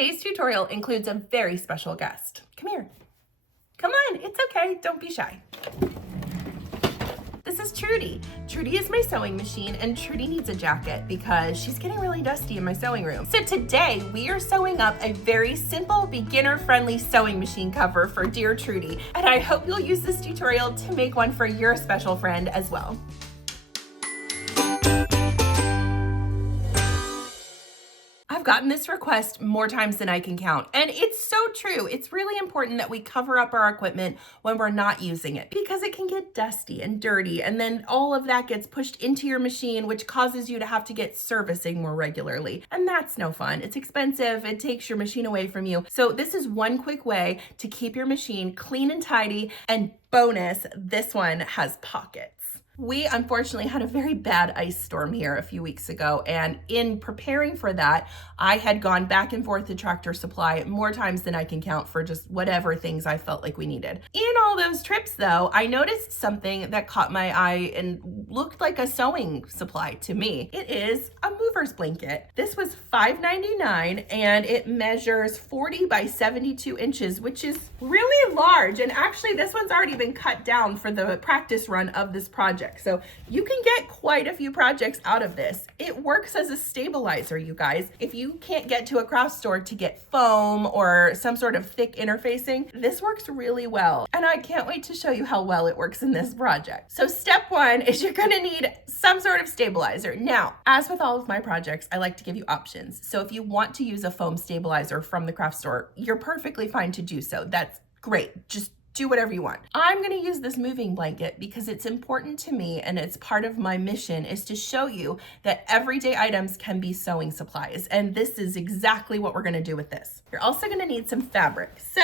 Today's tutorial includes a very special guest. Come here. Come on, it's okay, don't be shy. This is Trudy. Trudy is my sewing machine, and Trudy needs a jacket because she's getting really dusty in my sewing room. So today we are sewing up a very simple, beginner-friendly sewing machine cover for dear Trudy, and I hope you'll use this tutorial to make one for your special friend as well. I've gotten this request more times than I can count, and it's so true. It's really important that we cover up our equipment when we're not using it because it can get dusty and dirty, and then all of that gets pushed into your machine, which causes you to have to get servicing more regularly, and that's no fun. It's expensive. It takes your machine away from you. So this is one quick way to keep your machine clean and tidy, and bonus, this one has pockets. We unfortunately had a very bad ice storm here a few weeks ago, and in preparing for that, I had gone back and forth to Tractor Supply more times than I can count for just whatever things I felt like we needed. In all those trips though, I noticed something that caught my eye and looked like a sewing supply to me. It is a mover's blanket. This was $5.99 and it measures 40 by 72 inches, which is really large. And actually this one's already been cut down for the practice run of this project. So you can get quite a few projects out of this. It works as a stabilizer, you guys. If you can't get to a craft store to get foam or some sort of thick interfacing, this works really well. And I can't wait to show you how well it works in this project. So step one is you're gonna need some sort of stabilizer. Now, as with all of my projects, I like to give you options. So if you want to use a foam stabilizer from the craft store, you're perfectly fine to do so. That's great. Just do whatever you want. I'm gonna use this moving blanket because it's important to me and it's part of my mission is to show you that everyday items can be sewing supplies. And this is exactly what we're gonna do with this. You're also gonna need some fabric. So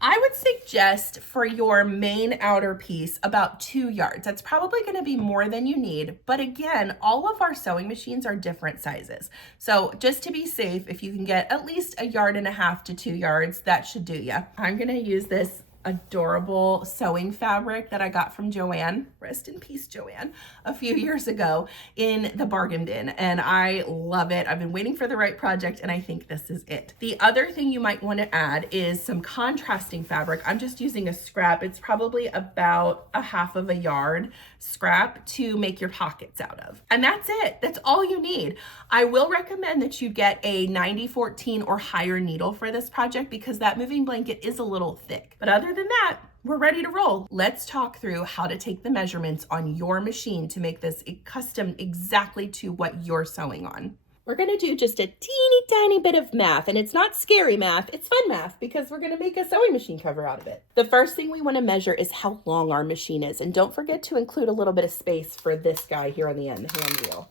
I would suggest for your main outer piece about 2 yards. That's probably gonna be more than you need. But again, all of our sewing machines are different sizes. So just to be safe, if you can get at least 1.5 yards to 2 yards, that should do ya. I'm gonna use this adorable sewing fabric that I got from Joanne, rest in peace Joanne, a few years ago in the bargain bin, and I love it. I've been waiting for the right project and I think this is it. The other thing you might want to add is some contrasting fabric. I'm just using a scrap. It's probably about 1/2 yard scrap to make your pockets out of. And that's it. That's all you need. I will recommend that you get a 90-14 or higher needle for this project because that moving blanket is a little thick. But other than that, we're ready to roll. Let's talk through how to take the measurements on your machine to make this custom exactly to what you're sewing on. We're gonna do just a teeny tiny bit of math, and it's not scary math, it's fun math because we're gonna make a sewing machine cover out of it. The first thing we wanna measure is how long our machine is, and don't forget to include a little bit of space for this guy here on the end, the hand wheel.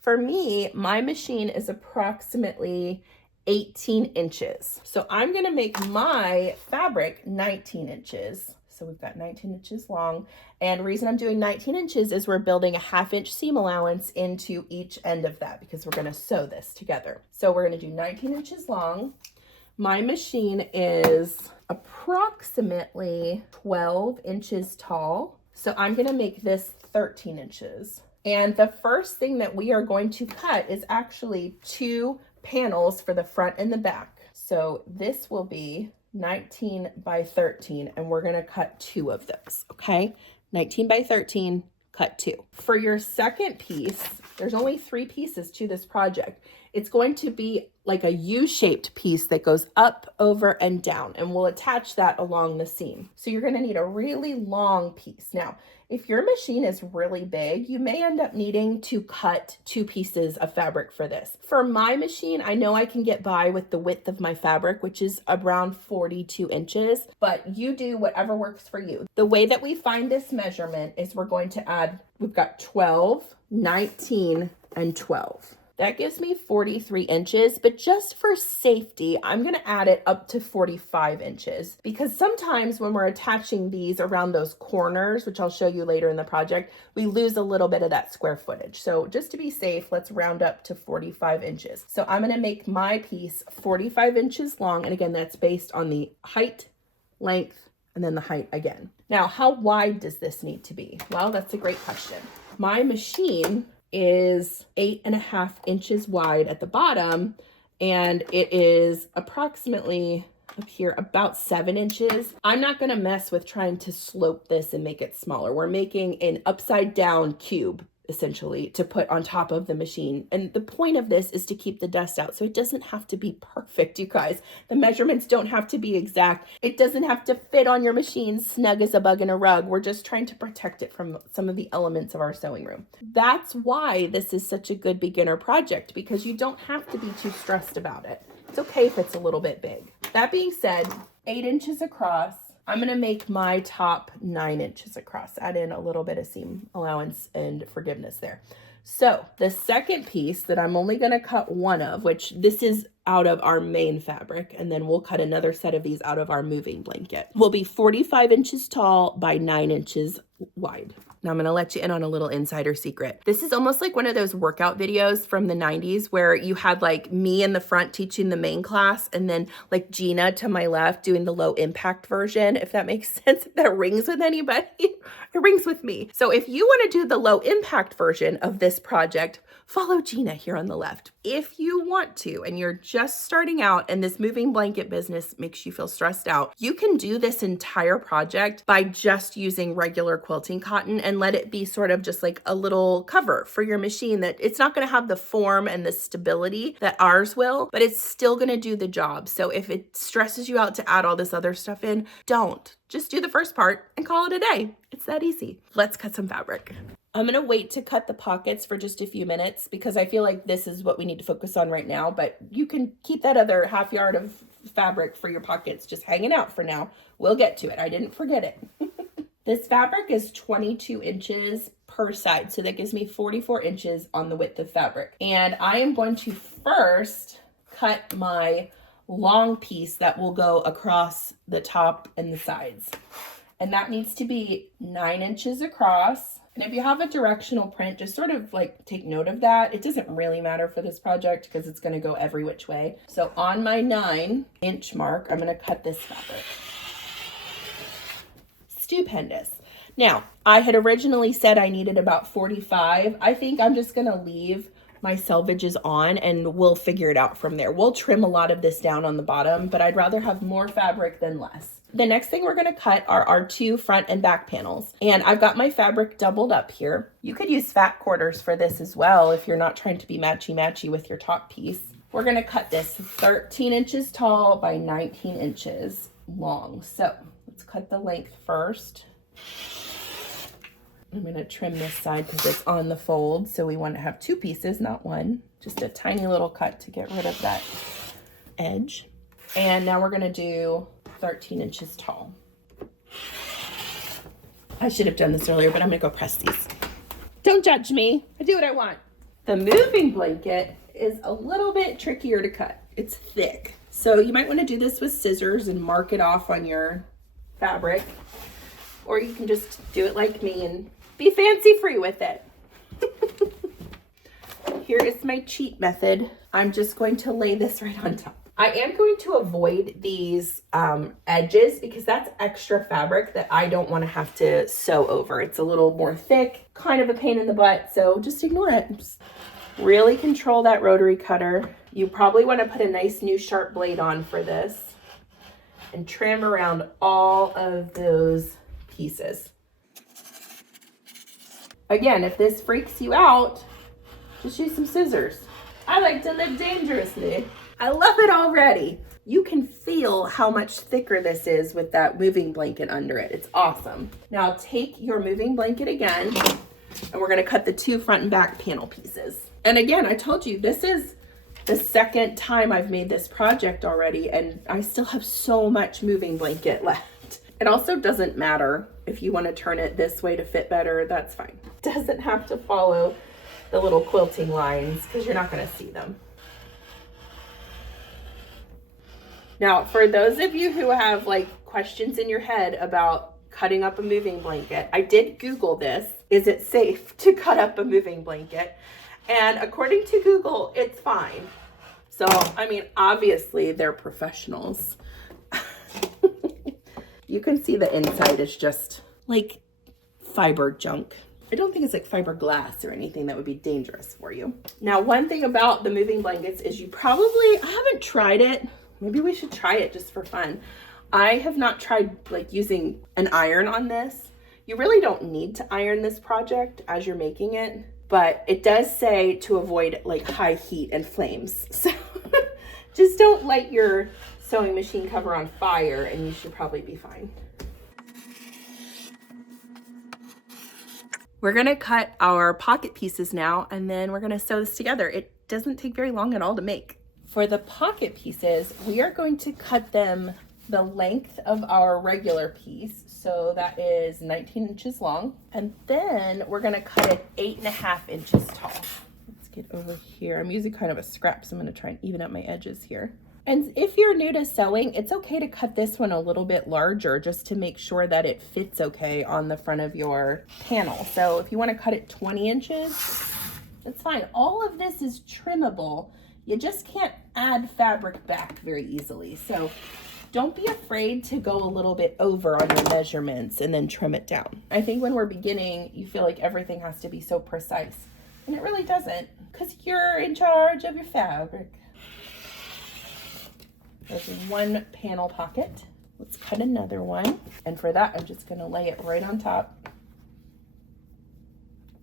For me, my machine is approximately 18 inches. So I'm gonna make my fabric 19 inches. So we've got 19 inches long. And the reason I'm doing 19 inches is we're building a 1/2 inch seam allowance into each end of that because we're gonna sew this together. So we're gonna do 19 inches long. My machine is approximately 12 inches tall. So I'm gonna make this 13 inches. And the first thing that we are going to cut is actually 2 panels for the front and the back. So this will be 19 by 13, and we're gonna cut 2 of those, okay? 19 by 13, cut 2. For your second piece, there's only 3 pieces to this project. It's going to be like a U-shaped piece that goes up, over, and down, and we'll attach that along the seam. So you're gonna need a really long piece. Now, if your machine is really big, you may end up needing to cut 2 pieces of fabric for this. For my machine, I know I can get by with the width of my fabric, which is around 42 inches, but you do whatever works for you. The way that we find this measurement is we're going to add, we've got 12, 19, and 12. That gives me 43 inches, but just for safety, I'm gonna add it up to 45 inches because sometimes when we're attaching these around those corners, which I'll show you later in the project, we lose a little bit of that square footage. So just to be safe, let's round up to 45 inches. So I'm gonna make my piece 45 inches long. And again, that's based on the height, length, and then the height again. Now, how wide does this need to be? Well, that's a great question. My machine is 8.5 inches wide at the bottom and it is approximately up here about 7 inches. I'm not gonna mess with trying to slope this and make it smaller. We're making an upside down cube essentially to put on top of the machine. And the point of this is to keep the dust out. So it doesn't have to be perfect, you guys. The measurements don't have to be exact. It doesn't have to fit on your machine snug as a bug in a rug. We're just trying to protect it from some of the elements of our sewing room. That's why this is such a good beginner project, because you don't have to be too stressed about it. It's okay if it's a little bit big. That being said, 8 inches across. I'm gonna make my top 9 inches across, add in a little bit of seam allowance and forgiveness there. So the second piece that I'm only gonna cut one of, which this is out of our main fabric, and then we'll cut another set of these out of our moving blanket, will be 45 inches tall by 9 inches wide. Now I'm gonna let you in on a little insider secret. This is almost like one of those workout videos from the 90s where you had like me in the front teaching the main class and then like Gina to my left doing the low impact version, if that makes sense, if that rings with anybody. It rings with me. So if you wanna do the low impact version of this project, follow Gina here on the left. If you want to, and you're just starting out and this moving blanket business makes you feel stressed out, you can do this entire project by just using regular quilting cotton and let it be sort of just like a little cover for your machine that it's not gonna have the form and the stability that ours will, but it's still gonna do the job. So if it stresses you out to add all this other stuff in, don't. Just do the first part and call it a day. It's that easy. Let's cut some fabric. I'm gonna wait to cut the pockets for just a few minutes because I feel like this is what we need to focus on right now, but you can keep that other half yard of fabric for your pockets just hanging out for now. We'll get to it. I didn't forget it. This fabric is 22 inches per side, so that gives me 44 inches on the width of fabric. And I am going to first cut my long piece that will go across the top and the sides. And that needs to be 9 inches across. And if you have a directional print, just sort of like take note of that. It doesn't really matter for this project because it's going to go every which way. So on my 9-inch mark, I'm going to cut this fabric. Stupendous. Now, I had originally said I needed about 45. I think I'm just going to leave my selvages on and we'll figure it out from there. We'll trim a lot of this down on the bottom, but I'd rather have more fabric than less. The next thing we're gonna cut are our 2 front and back panels. And I've got my fabric doubled up here. You could use fat quarters for this as well if you're not trying to be matchy-matchy with your top piece. We're gonna cut this 13 inches tall by 19 inches long. So let's cut the length first. I'm gonna trim this side because it's on the fold. So we want to have 2 pieces, not one. Just a tiny little cut to get rid of that edge. And now we're gonna do 13 inches tall. I should have done this earlier, but I'm gonna go press these. Don't judge me, I do what I want. The moving blanket is a little bit trickier to cut. It's thick. So you might wanna do this with scissors and mark it off on your fabric, or you can just do it like me and be fancy free with it. Here is my cheat method. I'm just going to lay this right on top. I am going to avoid these edges because that's extra fabric that I don't want to have to sew over. It's a little more thick, kind of a pain in the butt, so just ignore it. Just really control that rotary cutter. You probably want to put a nice new sharp blade on for this and trim around all of those pieces. Again, if this freaks you out, just use some scissors. I like to live dangerously. I love it already. You can feel how much thicker this is with that moving blanket under it. It's awesome. Now take your moving blanket again, and we're gonna cut the 2 front and back panel pieces. And again, I told you, this is the second time I've made this project already, and I still have so much moving blanket left. It also doesn't matter if you wanna turn it this way to fit better, that's fine. It doesn't have to follow the little quilting lines because you're not gonna see them. Now, for those of you who have like questions in your head about cutting up a moving blanket, I did Google this. Is it safe to cut up a moving blanket? And according to Google, it's fine. So, I mean, obviously they're professionals. You can see the inside is just like fiber junk. I don't think it's like fiberglass or anything that would be dangerous for you. Now, one thing about the moving blankets is I haven't tried it. Maybe we should try it just for fun. I have not tried like using an iron on this. You really don't need to iron this project as you're making it, but it does say to avoid like high heat and flames. So just don't light your sewing machine cover on fire and you should probably be fine. We're gonna cut our pocket pieces now, and then we're gonna sew this together. It doesn't take very long at all to make. For the pocket pieces, we are going to cut them the length of our regular piece. So that is 19 inches long. And then we're gonna cut it 8.5 inches tall. Let's get over here. I'm using kind of a scrap, so I'm gonna try and even out my edges here. And if you're new to sewing, it's okay to cut this one a little bit larger just to make sure that it fits okay on the front of your panel. So if you want to cut it 20 inches, that's fine. All of this is trimmable. You just can't add fabric back very easily. So don't be afraid to go a little bit over on your measurements and then trim it down. I think when we're beginning, you feel like everything has to be so precise. And it really doesn't, because you're in charge of your fabric. There's one panel pocket. Let's cut another one. And for that, I'm just gonna lay it right on top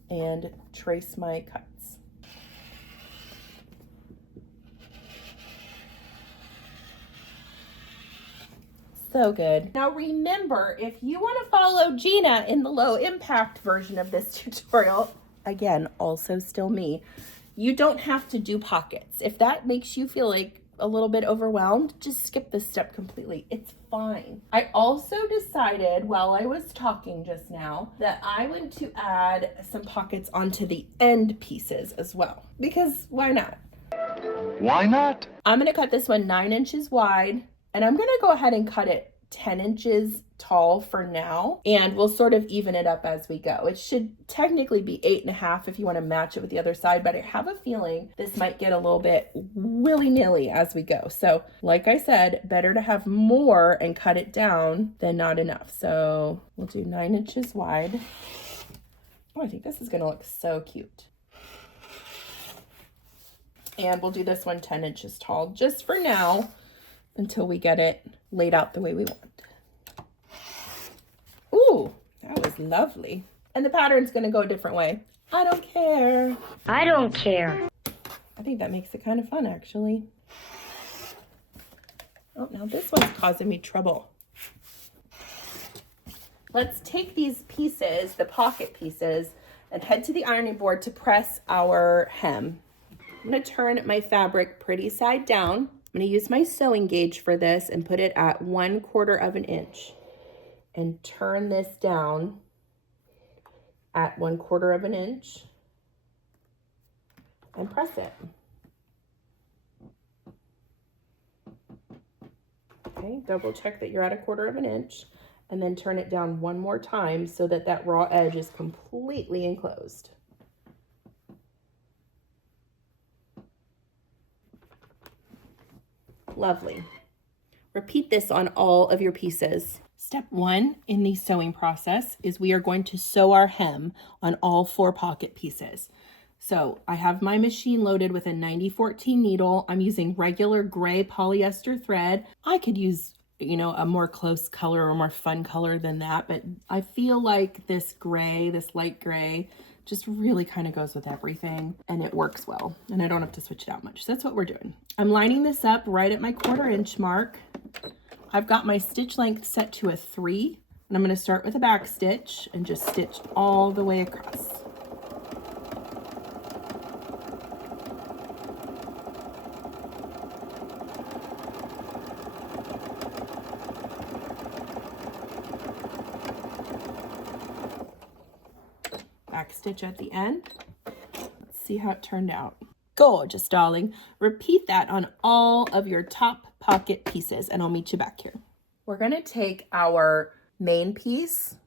and trace my cuts. So good. Now remember, if you wanna follow Gina in the low impact version of this tutorial, again, also still me, you don't have to do pockets. If that makes you feel like a little bit overwhelmed, just skip this step completely. It's fine. I also decided while I was talking just now that I want to add some pockets onto the end pieces as well, because why not? Why not? I'm gonna cut this one 9 inches wide, and I'm gonna go ahead and cut it 10 inches tall for now, and we'll sort of even it up as we go. It should technically be 8.5 if you want to match it with the other side, but I have a feeling this might get a little bit willy-nilly as we go. So like I said, better to have more and cut it down than not enough. So we'll do 9 inches wide. Oh, I think this is gonna look so cute. And we'll do this one 10 inches tall just for now until we get it laid out the way we want. Ooh, that was lovely. And the pattern's gonna go a different way. I don't care. I don't care. I think that makes it kind of fun, actually. Oh, now this one's causing me trouble. Let's take these pieces, the pocket pieces, and head to the ironing board to press our hem. I'm gonna turn my fabric pretty side down. I'm gonna use my sewing gauge for this and put it at 1/4 of an inch and turn this down at 1/4 of an inch and press it. Okay, double check that you're at 1/4 of an inch and then turn it down one more time so that that raw edge is completely enclosed. Lovely. Repeat this on all of your pieces. Step 1 in the sewing process is we are going to sew our hem on all 4 pocket pieces. So I have my machine loaded with a 9014 needle. I'm using regular gray polyester thread. I could use, a more close color or more fun color than that, but I feel like this gray, this light gray, just really kind of goes with everything and it works well and I don't have to switch it out much. So that's what we're doing. I'm lining this up right at my 1/4 inch mark. I've got my stitch length set to a 3 and I'm going to start with a back stitch and just stitch all the way across. Back stitch at the end. Let's see how it turned out. Gorgeous, darling. Repeat that on all of your top pocket pieces and I'll meet you back here. We're gonna take our main piece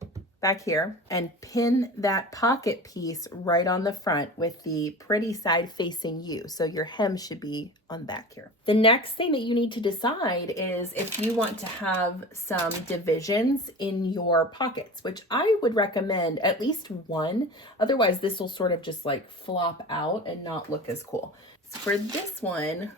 back here and pin that pocket piece right on the front with the pretty side facing you. So your hem should be on back here. The next thing that you need to decide is if you want to have some divisions in your pockets, which I would recommend at least one. Otherwise, this will sort of just like flop out and not look as cool. So for this one,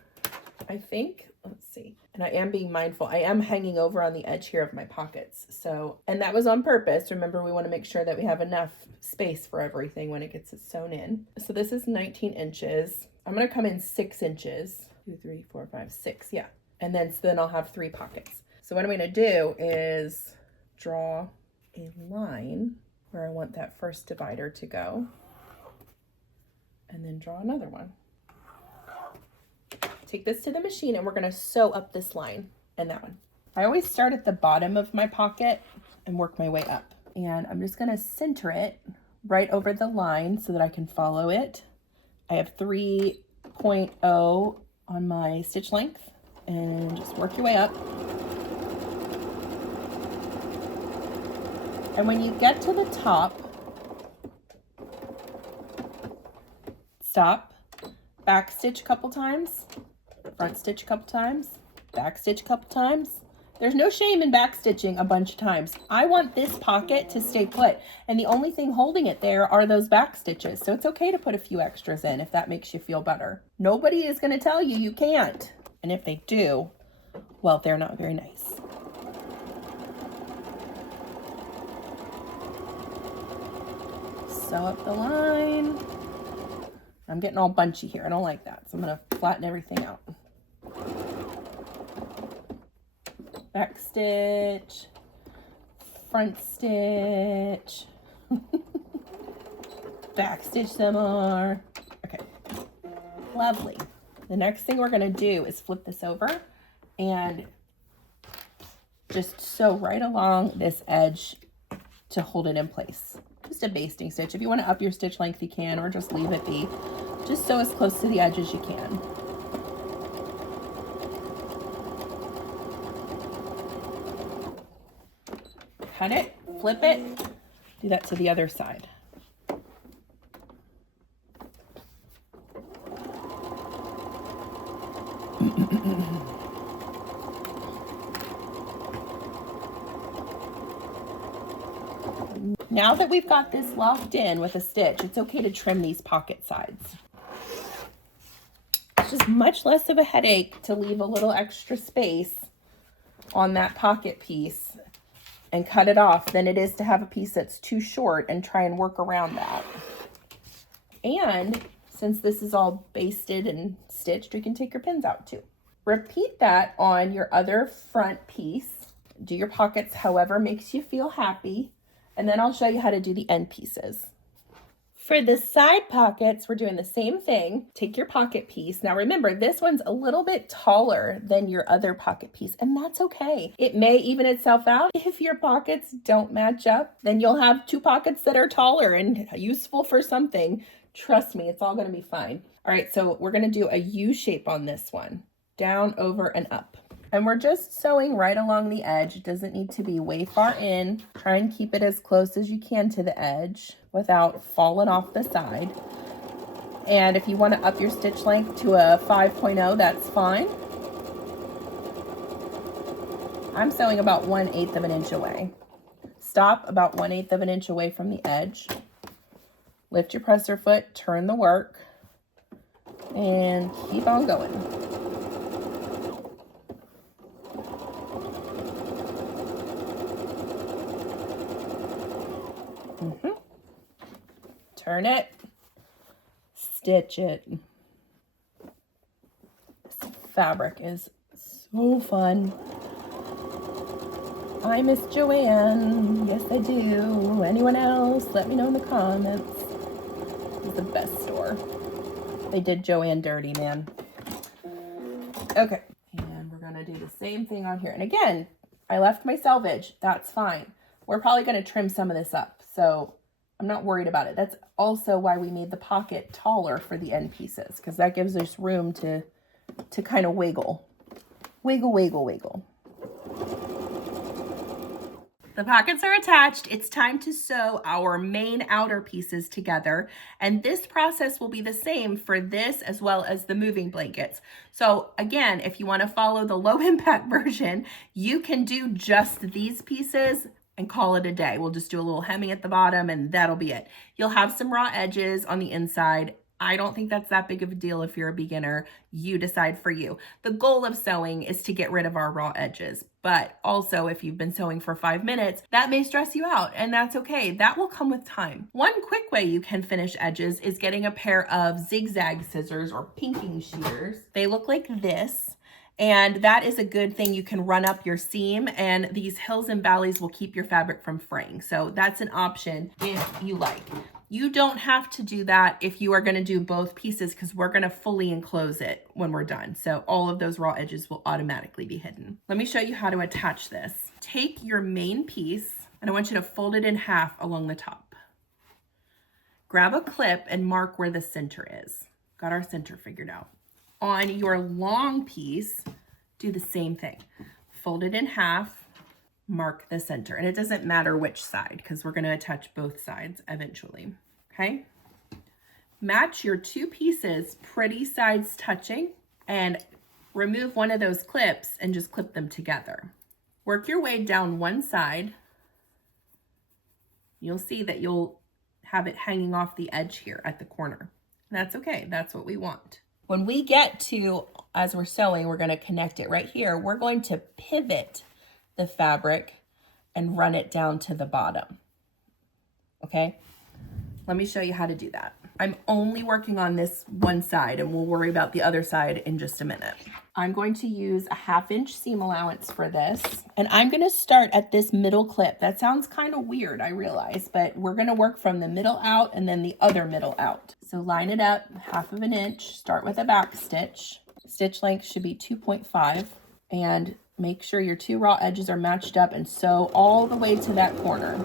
I think, let's see, and I am being mindful. I am hanging over on the edge here of my pockets. So, and that was on purpose. Remember, we want to make sure that we have enough space for everything when it gets sewn in. So this is 19 inches. I'm going to come in 6 inches. 2, 3, 4, 5, 6. Yeah. And then I'll have 3 pockets. So what I'm going to do is draw a line where I want that first divider to go. And then draw another one. Take this to the machine and we're going to sew up this line and that one. I always start at the bottom of my pocket and work my way up. And I'm just going to center it right over the line so that I can follow it. I have 3.0 on my stitch length, and just work your way up. And when you get to the top, stop, back stitch a couple times, front stitch a couple times, back stitch a couple times. There's no shame in back stitching a bunch of times. I want this pocket to stay put, and the only thing holding it there are those back stitches. So it's okay to put a few extras in if that makes you feel better. Nobody is going to tell you you can't. And if they do, well, they're not very nice. Sew up the line. I'm getting all bunchy here. I don't like that. So I'm going to flatten everything out. Back stitch, front stitch, back stitch some more. Okay, lovely. The next thing we're going to do is flip this over and just sew right along this edge to hold it in place. Just a basting stitch. If you want to up your stitch length, you can, or just leave it be. Just sew as close to the edge as you can. Cut it, flip it, do that to the other side. Now that we've got this locked in with a stitch, it's okay to trim these pocket sides. It's just much less of a headache to leave a little extra space on that pocket piece and cut it off than it is to have a piece that's too short and try and work around that. And since this is all basted and stitched, you can take your pins out too. Repeat that on your other front piece. Do your pockets however makes you feel happy. And then I'll show you how to do the end pieces. For the side pockets, we're doing the same thing. Take your pocket piece. Now remember, this one's a little bit taller than your other pocket piece, and that's okay. It may even itself out. If your pockets don't match up, then you'll have 2 pockets that are taller and useful for something. Trust me, it's all gonna be fine. All right, so we're gonna do a U shape on this one. Down, over, and up. And we're just sewing right along the edge. It doesn't need to be way far in. Try and keep it as close as you can to the edge without falling off the side. And if you want to up your stitch length to a 5.0, that's fine. I'm sewing about 1/8 of an inch away. Stop about 1/8 of an inch away from the edge. Lift your presser foot, turn the work, and keep on going. Turn it, stitch it. This fabric is so fun. I miss Joann. Yes, I do. Anyone else? Let me know in the comments. It's the best store. They did Joann dirty, man. Okay, and we're gonna do the same thing on here. And again, I left my selvage. That's fine. We're probably gonna trim some of this up, so I'm not worried about it. That's also why we made the pocket taller for the end pieces, because that gives us room to kind of wiggle. Wiggle, wiggle, wiggle. The pockets are attached. It's time to sew our main outer pieces together. And this process will be the same for this as well as the moving blankets. So again, if you want to follow the low impact version, you can do just these pieces and call it a day. We'll just do a little hemming at the bottom and that'll be it. You'll have some raw edges on the inside. I don't think that's that big of a deal if you're a beginner. You decide for you. The goal of sewing is to get rid of our raw edges. But also, if you've been sewing for 5 minutes, that may stress you out, and that's okay. That will come with time. One quick way you can finish edges is getting a pair of zigzag scissors or pinking shears. They look like this. And that is a good thing. You can run up your seam, and these hills and valleys will keep your fabric from fraying. So that's an option if you like. You don't have to do that if you are going to do both pieces because we're going to fully enclose it when we're done. So all of those raw edges will automatically be hidden. Let me show you how to attach this. Take your main piece and I want you to fold it in half along the top. Grab a clip and mark where the center is. Got our center figured out. On your long piece, do the same thing. Fold it in half. Mark the center, and it doesn't matter which side because we're going to attach both sides eventually. Okay, match your two pieces, pretty sides touching, and remove one of those clips and just clip them together. Work your way down one side. You'll see that you'll have it hanging off the edge here at the corner. That's okay, that's what we want. When we get to, as we're sewing, we're going to connect it right here. We're going to pivot the fabric and run it down to the bottom. Okay, let me show you how to do that. I'm only working on this one side and we'll worry about the other side in just a minute. I'm going to use a 1/2 inch seam allowance for this, and I'm going to start at this middle clip. That sounds kind of weird, I realize, but we're going to work from the middle out and then the other middle out. So line it up 1/2 inch, start with a back stitch. Stitch length should be 2.5, and make sure your two raw edges are matched up and sew all the way to that corner.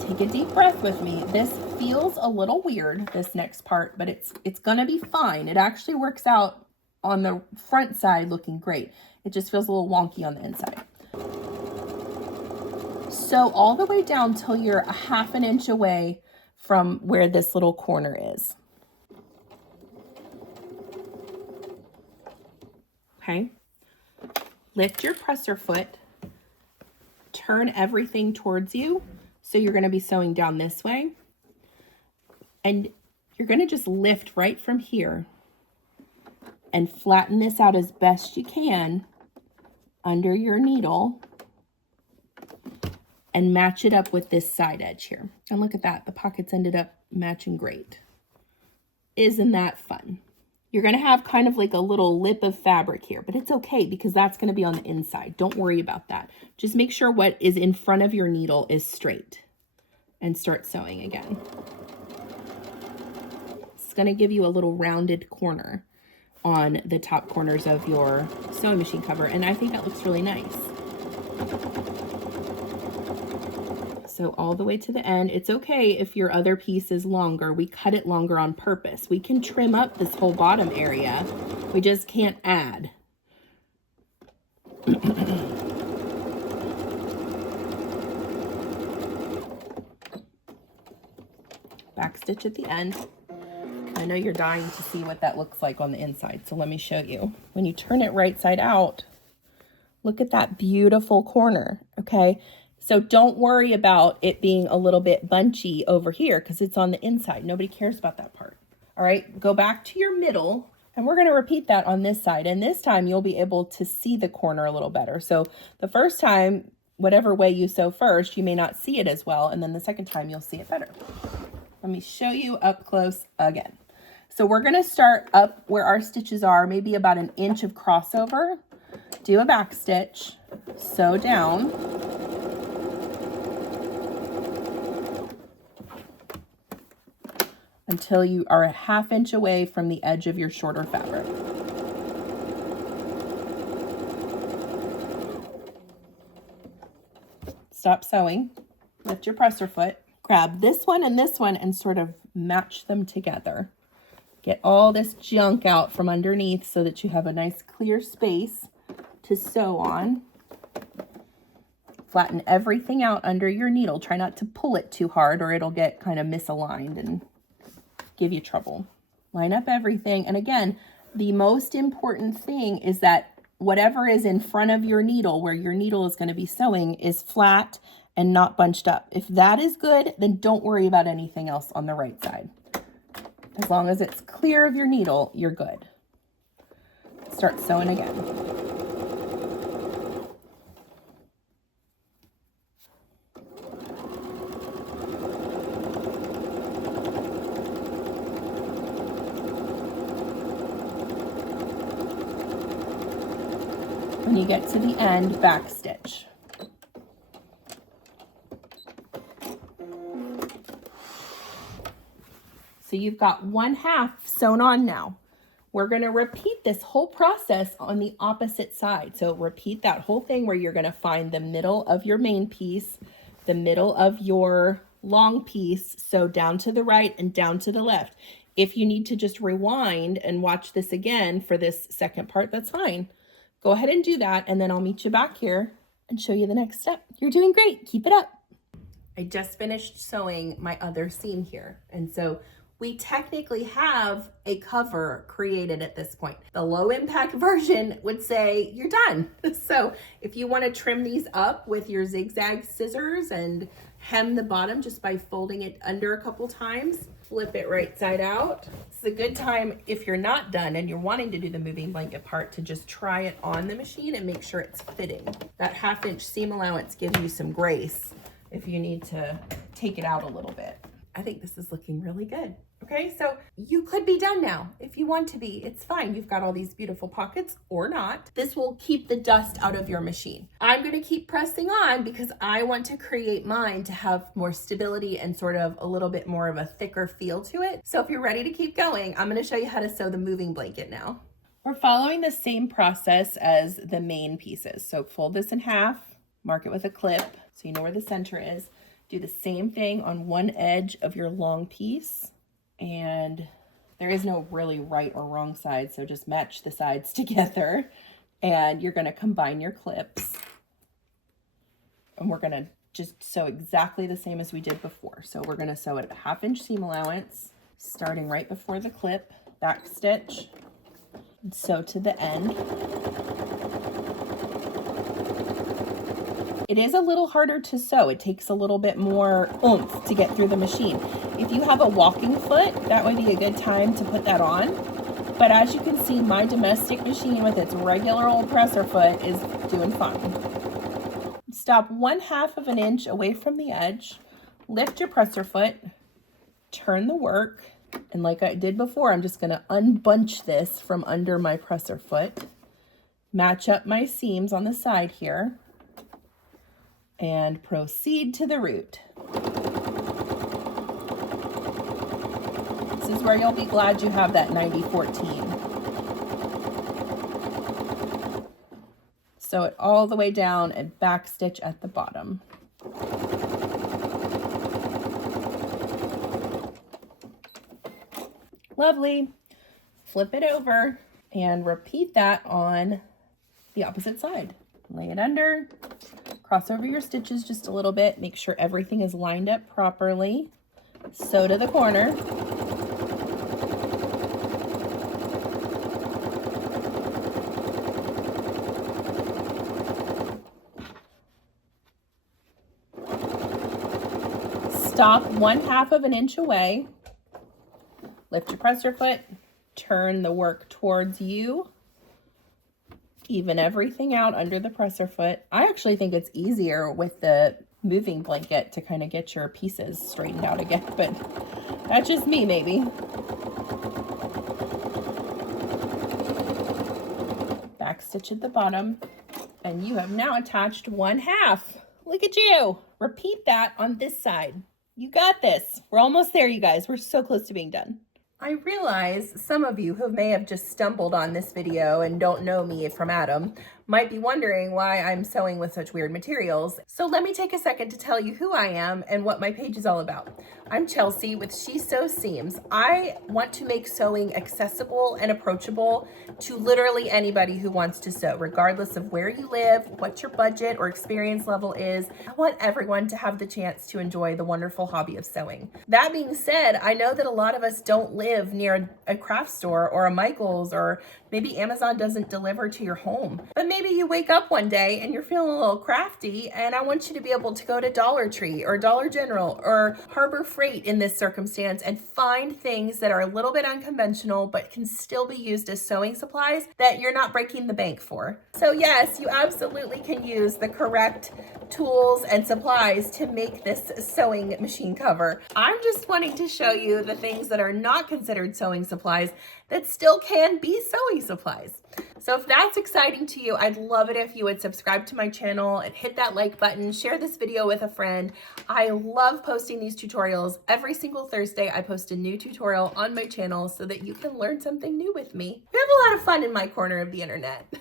Take a deep breath with me. This feels a little weird, this next part, but it's gonna be fine. It actually works out on the front side looking great. It just feels a little wonky on the inside. Sew all the way down till you're 1/2 inch away from where this little corner is. Okay, lift your presser foot, turn everything towards you. So you're going to be sewing down this way, and you're going to just lift right from here and flatten this out as best you can under your needle and match it up with this side edge here. And look at that, the pockets ended up matching great. Isn't that fun? You're going to have kind of like a little lip of fabric here, but it's okay because that's going to be on the inside. Don't worry about that. Just make sure what is in front of your needle is straight and start sewing again. It's going to give you a little rounded corner on the top corners of your sewing machine cover, and I think that looks really nice. So all the way to the end. It's okay if your other piece is longer. We cut it longer on purpose. We can trim up this whole bottom area. We just can't add. Back stitch at the end. I know you're dying to see what that looks like on the inside, so let me show you. When you turn it right side out, look at that beautiful corner, okay? So don't worry about it being a little bit bunchy over here because it's on the inside. Nobody cares about that part. All right, go back to your middle, and we're gonna repeat that on this side. And this time you'll be able to see the corner a little better. So the first time, whatever way you sew first, you may not see it as well. And then the second time you'll see it better. Let me show you up close again. So we're gonna start up where our stitches are, maybe about 1 inch of crossover. Do a back stitch, sew down. Until you are 1/2 inch away from the edge of your shorter fabric. Stop sewing, lift your presser foot, grab this one and sort of match them together. Get all this junk out from underneath so that you have a nice clear space to sew on. Flatten everything out under your needle. Try not to pull it too hard or it'll get kind of misaligned and give you trouble. Line up everything. And again, the most important thing is that whatever is in front of your needle, where your needle is going to be sewing, is flat and not bunched up. If that is good, then don't worry about anything else on the right side. As long as it's clear of your needle, you're good. Start sewing again. When you get to the end, back stitch. So you've got 1/2 sewn on now. We're going to repeat this whole process on the opposite side. So repeat that whole thing where you're going to find the middle of your main piece, the middle of your long piece, sew down to the right and down to the left. If you need to just rewind and watch this again for this second part, that's fine. Go ahead and do that, and then I'll meet you back here and show you the next step. You're doing great. Keep it up. I just finished sewing my other seam here, and so we technically have a cover created at this point. The low impact version would say you're done. So if you want to trim these up with your zigzag scissors and hem the bottom just by folding it under a couple times, flip it right side out. It's a good time if you're not done and you're wanting to do the moving blanket part to just try it on the machine and make sure it's fitting. That 1/2 inch seam allowance gives you some grace if you need to take it out a little bit. I think this is looking really good. Okay, so you could be done now if you want to be. It's fine. You've got all these beautiful pockets or not. This will keep the dust out of your machine. I'm going to keep pressing on because I want to create mine to have more stability and sort of a little bit more of a thicker feel to it. So if you're ready to keep going, I'm going to show you how to sew the moving blanket now. We're following the same process as the main pieces. So fold this in half, mark it with a clip so you know where the center is. Do the same thing on one edge of your long piece. And there is no really right or wrong side, so just match the sides together. And you're going to combine your clips. And we're going to just sew exactly the same as we did before. So we're going to sew at a 1/2 inch seam allowance, starting right before the clip, back stitch, and sew to the end. It is a little harder to sew. It takes a little bit more oomph to get through the machine. If you have a walking foot, that would be a good time to put that on. But as you can see, my domestic machine with its regular old presser foot is doing fine. Stop 1/2 of an inch away from the edge, lift your presser foot, turn the work, and like I did before, I'm just gonna unbunch this from under my presser foot, match up my seams on the side here, and proceed to the root. This is where you'll be glad you have that 90-14. Sew it all the way down and back stitch at the bottom. Lovely. Flip it over and repeat that on the opposite side. Lay it under. Cross over your stitches just a little bit. Make sure everything is lined up properly. Sew to the corner. Stop 1/2 of an inch away. Lift your presser foot. Turn the work towards you. Even everything out under the presser foot. I actually think it's easier with the moving blanket to kind of get your pieces straightened out again, but that's just me maybe. Back stitch at the bottom, and you have now attached 1/2. Look at you. Repeat that on this side. You got this. We're almost there, you guys. We're so close to being done. I realize some of you who may have just stumbled on this video and don't know me from Adam might be wondering why I'm sewing with such weird materials. So let me take a second to tell you who I am and what my page is all about. I'm Chelsea with She Sews Seams. I want to make sewing accessible and approachable to literally anybody who wants to sew, regardless of where you live, what your budget or experience level is. I want everyone to have the chance to enjoy the wonderful hobby of sewing. That being said, I know that a lot of us don't live near a craft store or a Michael's, or maybe Amazon doesn't deliver to your home. But maybe you wake up one day and you're feeling a little crafty, and I want you to be able to go to Dollar Tree or Dollar General or Harbor Freight in this circumstance and find things that are a little bit unconventional but can still be used as sewing supplies that you're not breaking the bank for. So yes, you absolutely can use the correct tools and supplies to make this sewing machine cover. I'm just wanting to show you the things that are not considered sewing supplies that still can be sewing supplies. So if that's exciting to you, I'd love it if you would subscribe to my channel and hit that like button, share this video with a friend. I love posting these tutorials. Every single Thursday, I post a new tutorial on my channel so that you can learn something new with me. We have a lot of fun in my corner of the internet.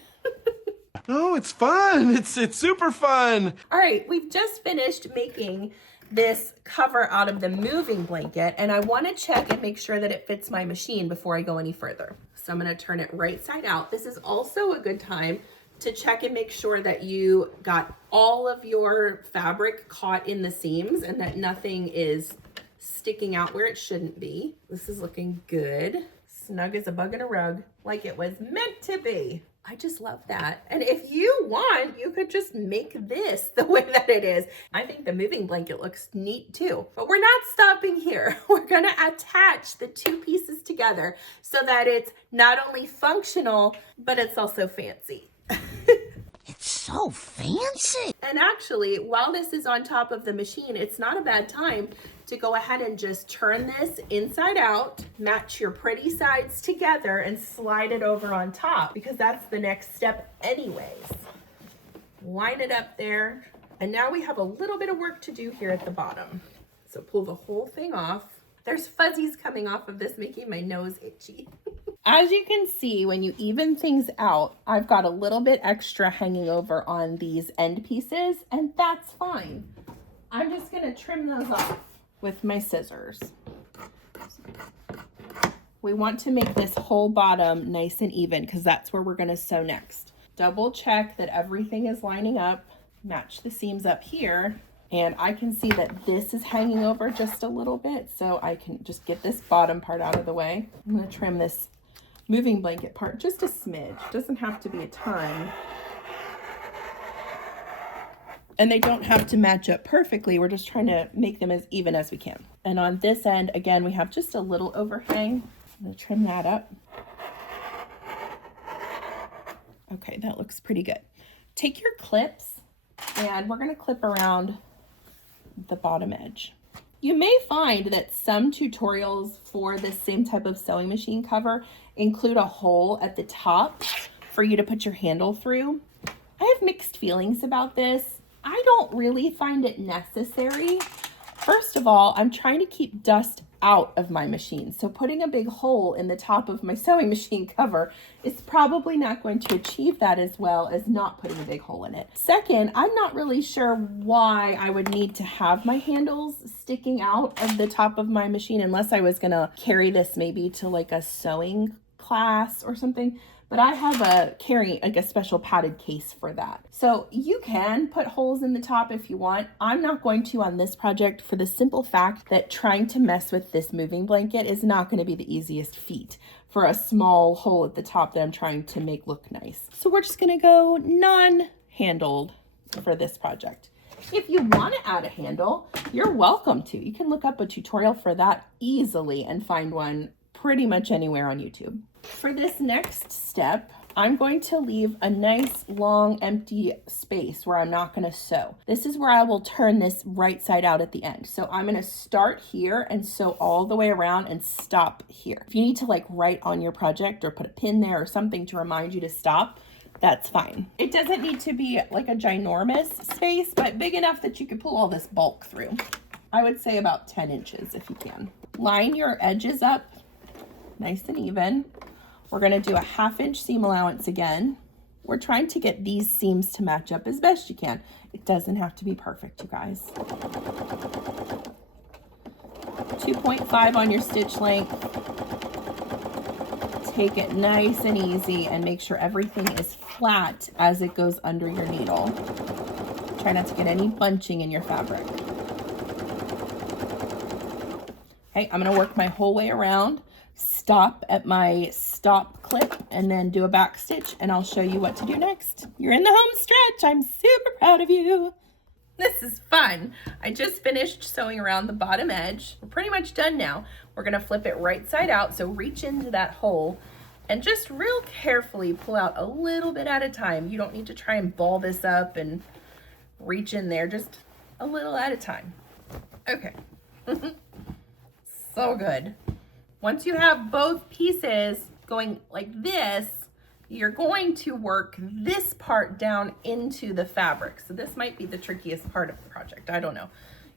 Oh, it's fun. It's super fun. All right, we've just finished making this cover out of the moving blanket, and I want to check and make sure that it fits my machine before I go any further. So I'm going to turn it right side out. This is also a good time to check and make sure that you got all of your fabric caught in the seams and that nothing is sticking out where it shouldn't be. This is looking good. Snug as a bug in a rug, like it was meant to be. I just love that. And if you want, you could just make this the way that it is. I think the moving blanket looks neat too. But we're not stopping here. We're gonna attach the two pieces together so that it's not only functional, but it's also fancy. It's so fancy. And actually, while this is on top of the machine, it's not a bad time to go ahead and just turn this inside out, match your pretty sides together, and slide it over on top, because that's the next step anyways. Line it up there. And now we have a little bit of work to do here at the bottom. So pull the whole thing off. There's fuzzies coming off of this, making my nose itchy. As you can see, when you even things out, I've got a little bit extra hanging over on these end pieces, and that's fine. I'm just gonna trim those off with my scissors. We want to make this whole bottom nice and even because that's where we're gonna sew next. Double check that everything is lining up, match the seams up here, and I can see that this is hanging over just a little bit, so I can just get this bottom part out of the way. I'm gonna trim this moving blanket part just a smidge. Doesn't have to be a ton. And they don't have to match up perfectly. We're just trying to make them as even as we can. And on this end, again, we have just a little overhang. I'm gonna trim that up. Okay, that looks pretty good. Take your clips and we're gonna clip around the bottom edge. You may find that some tutorials for this same type of sewing machine cover include a hole at the top for you to put your handle through. I have mixed feelings about this. I don't really find it necessary. First of all, I'm trying to keep dust out of my machine. So putting a big hole in the top of my sewing machine cover is probably not going to achieve that as well as not putting a big hole in it. Second, I'm not really sure why I would need to have my handles sticking out of the top of my machine unless I was gonna carry this maybe to like a sewing class or something. But I have a special padded case for that. So you can put holes in the top if you want. I'm not going to on this project for the simple fact that trying to mess with this moving blanket is not going to be the easiest feat for a small hole at the top that I'm trying to make look nice. So we're just gonna go non-handled for this project. If you want to add a handle, you're welcome to. You can look up a tutorial for that easily and find one pretty much anywhere on YouTube. For this next step, I'm going to leave a nice long empty space where I'm not going to sew. This is where I will turn this right side out at the end. So I'm going to start here and sew all the way around and stop here. If you need to like write on your project or put a pin there or something to remind you to stop, that's fine. It doesn't need to be like a ginormous space, but big enough that you could pull all this bulk through. I would say about 10 inches if you can. Line your edges up nice and even. We're going to do a 1/2 inch seam allowance again. We're trying to get these seams to match up as best you can. It doesn't have to be perfect, you guys. 2.5 on your stitch length. Take it nice and easy and make sure everything is flat as it goes under your needle. Try not to get any bunching in your fabric. Okay, I'm gonna work my whole way around, stop at my stop clip, and then do a back stitch, and I'll show you what to do next. You're in the home stretch. I'm super proud of you. This is fun. I just finished sewing around the bottom edge. We're pretty much done now. We're gonna flip it right side out, so reach into that hole and just real carefully pull out a little bit at a time. You don't need to try and ball this up and reach in there, just a little at a time. Okay. So good. Once you have both pieces going like this, you're going to work this part down into the fabric. So this might be the trickiest part of the project. I don't know.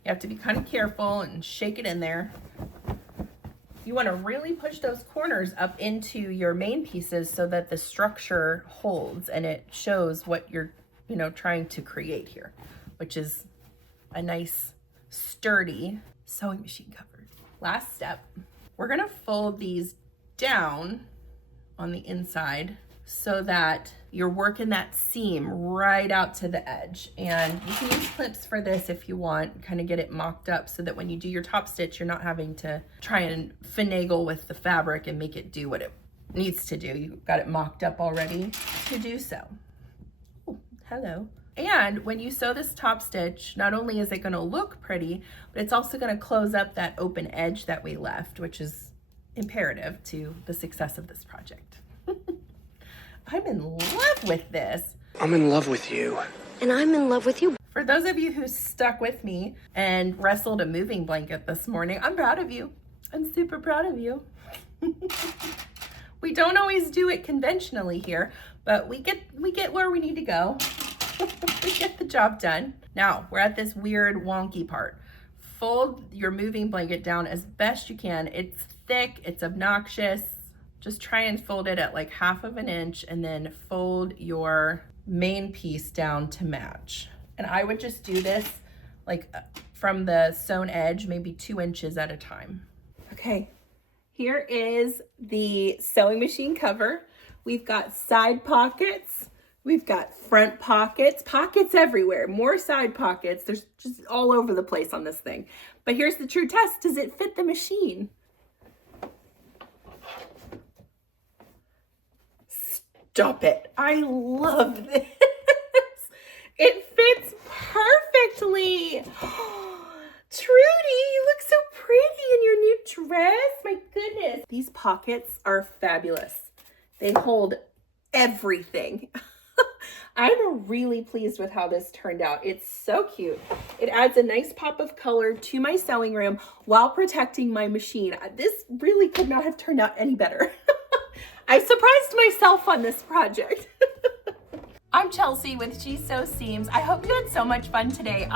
You have to be kind of careful and shake it in there. You want to really push those corners up into your main pieces so that the structure holds and it shows what you're, trying to create here, which is a nice sturdy sewing machine cover. Last step, we're going to fold these down on the inside so that you're working that seam right out to the edge. And you can use clips for this if you want, kind of get it mocked up so that when you do your top stitch, you're not having to try and finagle with the fabric and make it do what it needs to do. You've got it mocked up already to do so. Oh, hello. And when you sew this top stitch, not only is it going to look pretty, but it's also going to close up that open edge that we left, which is imperative to the success of this project. I'm in love with this. I'm in love with you. And I'm in love with you. For those of you who stuck with me and wrestled a moving blanket this morning, I'm proud of you. I'm super proud of you. We don't always do it conventionally here, but we get where we need to go. We get the job done. Now we're at this weird wonky part. Fold your moving blanket down as best you can. It's thick, it's obnoxious. Just try and fold it at like 1/2 inch and then fold your main piece down to match. And I would just do this like from the sewn edge, maybe 2 inches at a time. Okay, here is the sewing machine cover. We've got side pockets. We've got front pockets, pockets everywhere, more side pockets. There's just all over the place on this thing. But here's the true test. Does it fit the machine? Stop it. I love this. It fits perfectly. Trudy, you look so pretty in your new dress. My goodness. These pockets are fabulous. They hold everything. I'm really pleased with how this turned out. It's so cute. It adds a nice pop of color to my sewing room while protecting my machine. This really could not have turned out any better. I surprised myself on this project. I'm Chelsea with She Sews Seams. I hope you had so much fun today.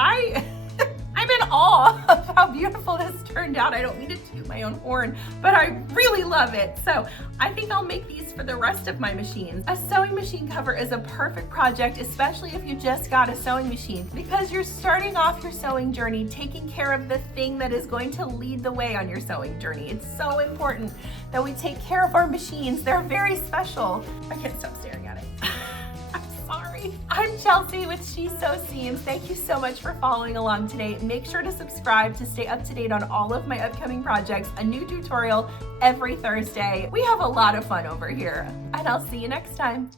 I'm in awe of how beautiful this turned out. I don't mean to toot my own horn, but I really love it. So I think I'll make these for the rest of my machines. A sewing machine cover is a perfect project, especially if you just got a sewing machine, because you're starting off your sewing journey taking care of the thing that is going to lead the way on your sewing journey. It's so important that we take care of our machines. They're very special. I can't stop staring at it. Sorry. I'm Chelsea with She Sews Seams. Thank you so much for following along today. Make sure to subscribe to stay up to date on all of my upcoming projects. A new tutorial every Thursday. We have a lot of fun over here, and I'll see you next time.